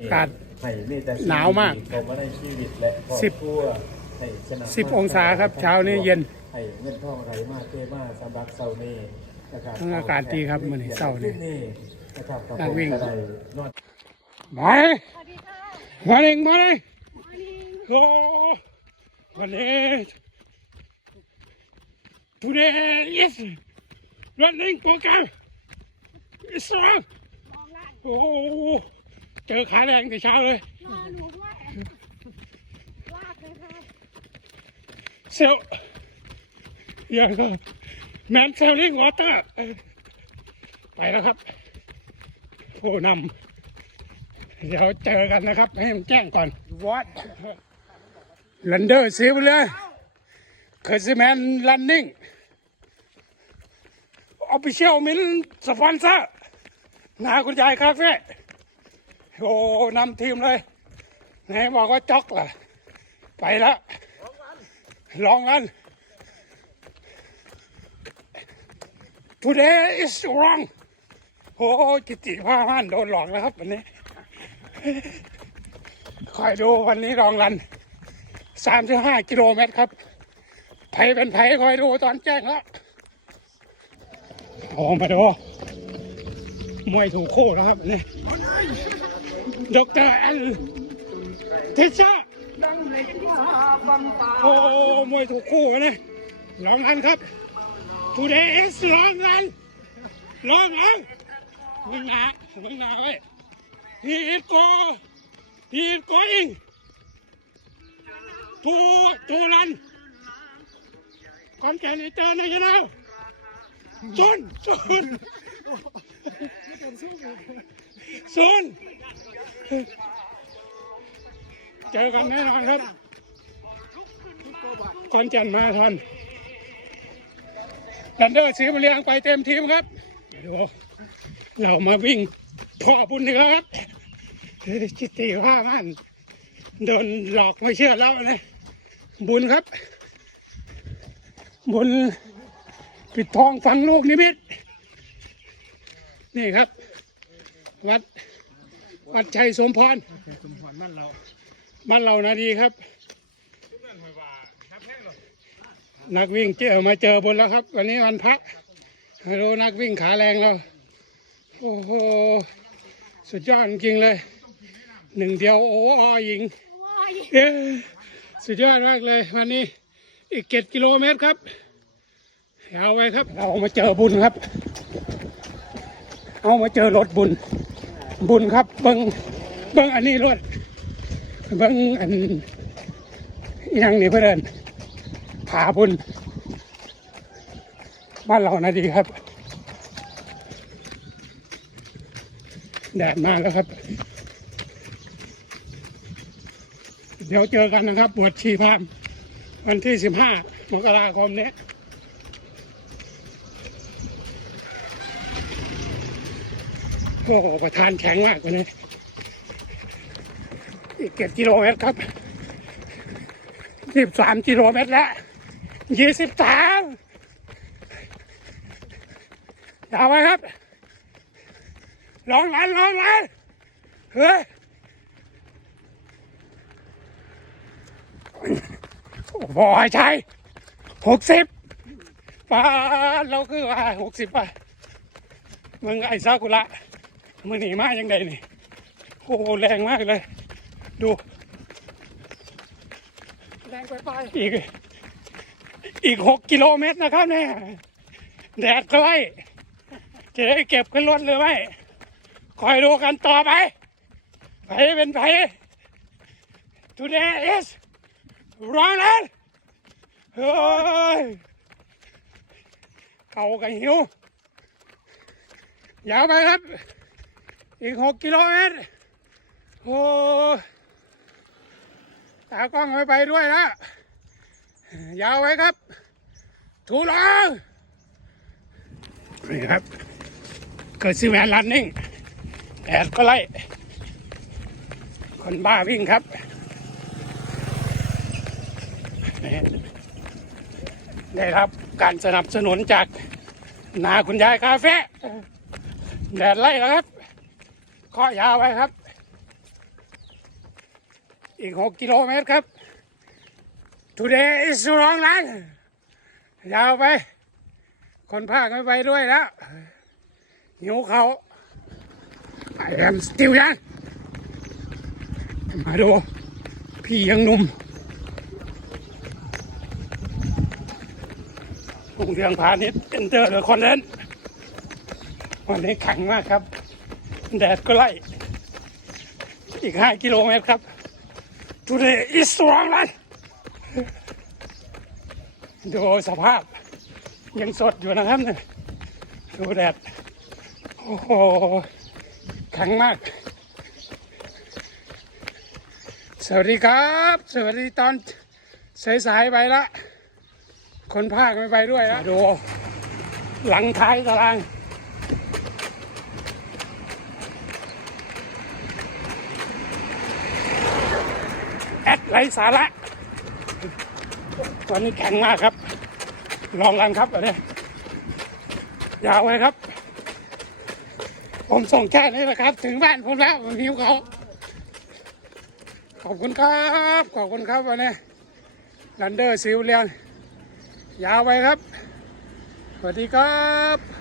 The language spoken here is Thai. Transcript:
อากาศให้มีแต่สิ่งหนาวมากดีๆเข้ามาในชีวิตและครอบสิบครัวให้ชนะสิบองศาครับเช้านี้เย็นให้เงินทองไหลมาเทมาสำหรับเสาร์นี้นะครับอากาศดีครับมื้อนี้เช้านี้นะครับนักวิ่งก็ได้นอนมามาเองมาเลยโอ้วันนี้ today is running program is strong โอ้ เจอขาแรงแต่เช้าเลยนอนหนูด้วยลากเลยค่ะเซลยังก็แมนเซลลิงวอเตอร์ไปแล้วครับผู้นำเดี๋ยวเจอกันนะครับ ให้มันแจ้งก่อนวอตลันเดอร์ซื้อไปเลยเคอร์ซิแมนลันนิ่งออฟฟิเชียลมินสปอนเซอร์นาคุณยายคาเฟ่ โอ้นำทีมเลยไหนบอกว่าจ็อกล่ะ ไปแล้วลองกัน Today is wrong โอ้กิติพาห้านโดนหลอกแล้วครับวันนี้คอยดูวันนี้ลองรันสามสิบห้ากิโลเมตรครับไผเป็นไผคอยดูตอนแจ้งแล้วโอ้มาดูมวยถูกคู่แล้วครับนี่ วันนี้ดรแอนทิชาโอ้มวยถูกคู่นะลองกันครับ today is ลองกันลองกันมึงหนามึงหนาไว้ he is go he is going to to run ก่อนแก่นเจอในชนะซุนซุนซุน เจอกันแน่นอนครับคอนจันมาทันดันเดอร์ซื้อมาเลี้ยงไปเต็มทีมครับดูเรามาวิ่งพ่อบุญนี่ครับจิตติว่ามันโดนหลอกไม่เชื่อแล้วเลยบุญครับ บุญปิดทองฝังลูกนิมิตนี่ครับ วัด วัดชัยสมพรสมพรบ้านเราบ้านเรานาดีครับนักวิ่งเจอมาเจอบนแล้วครับ วันนี้วันพักฮัลโหลนักวิ่งขาแรงเราโอ้โหสุดยอดจริงๆเลย หนึ่งเดียวโอ้อหญิงว้ายเอ้ยสุดยอดมากเลยวันนี้อีกเจ็ดกิโลเมตรครับเอาไว้ครับ เรามาเจอบุญครับ เอามาเจอรถบุญ บุญครับเบิ้งเบิ้งอันนี้รถเบิ้งอันยังนี่เพื่อนผาบุญบ้านเรานะดีครับ แดดมาแล้วครับ เดี๋ยวเจอกันนะครับ บวชชีพามวันที่สิบห้ามกราคมนี้ โอ้โหประธานแข็งมากกว่านี้อีกเจ็ดกิโลเมตรครับยี่สิบสามกิโลเมตรแล้วยี่สิบสามยาวไปครับลองลันลองลันเฮ้ยโอ้โหใช่หกสิบป้าเราคือว่าหกสิบป่ะมึงไอ้ซากุระ มึงหนีมายังไงนี่โอ้โหแรงมากเลย ดู แรงไปไปอีก อีกหกกิโลเมตรนะครับเนี่ยแดดก็ไว้จะได้เก็บขึ้นรถหรือไม่คอยดูกันต่อไปไผเป็นไผ today is wrong นั้นเฮ้ยเก่ากับหิว ยาวไปครับ อีกหกกิโลเมตร โอ้ตากล้องไม่ไปด้วยแล้วยาวไว้ครับ ถูลองนี่ครับ เกิดซีแมนรันนิ่งแดดก็ไล่ คนบ้าวิ่งครับได้ครับการสนับสนุนจากนาคุณยายคาเฟ่แดดไล่แล้วครับ ข้อยาวไว้ครับ อีกหกกิโลเมตรครับ today is long run ยาวไป คนภาคไม่ไปด้วยแล้วหิวเขาไอแอมสติลยังมาดู พี่ยังหนุ่มโรงเรียนพาณิชย์เอ็นเตอร์เดอะคอนเทนต์วันนี้แข็งมากครับ แดดก็ไล่ อีก5กิโลเมตรครับ Today is strong เลยดูสภาพ ยังสดอยู่นะครับเนี่ยดูแดด โอ้โหแข็งมาก สวัสดีครับ สวัสดีตอนสายๆไปละ คนภาคไม่ไปด้วยนะดู หลังท้ายตาราง อดไรสาระวันนี้แข็งมากครับ ลองรันครับอันนี้ยาวเลยครับ ผมส่งแค่นี้แหละครับ ถึงบ้านผมแล้วผมหิวเขาขอบคุณครับ ขอบคุณครับวันนี้ลันเดอร์ซิลเลียนยาวไปครับ สวัสดีครับ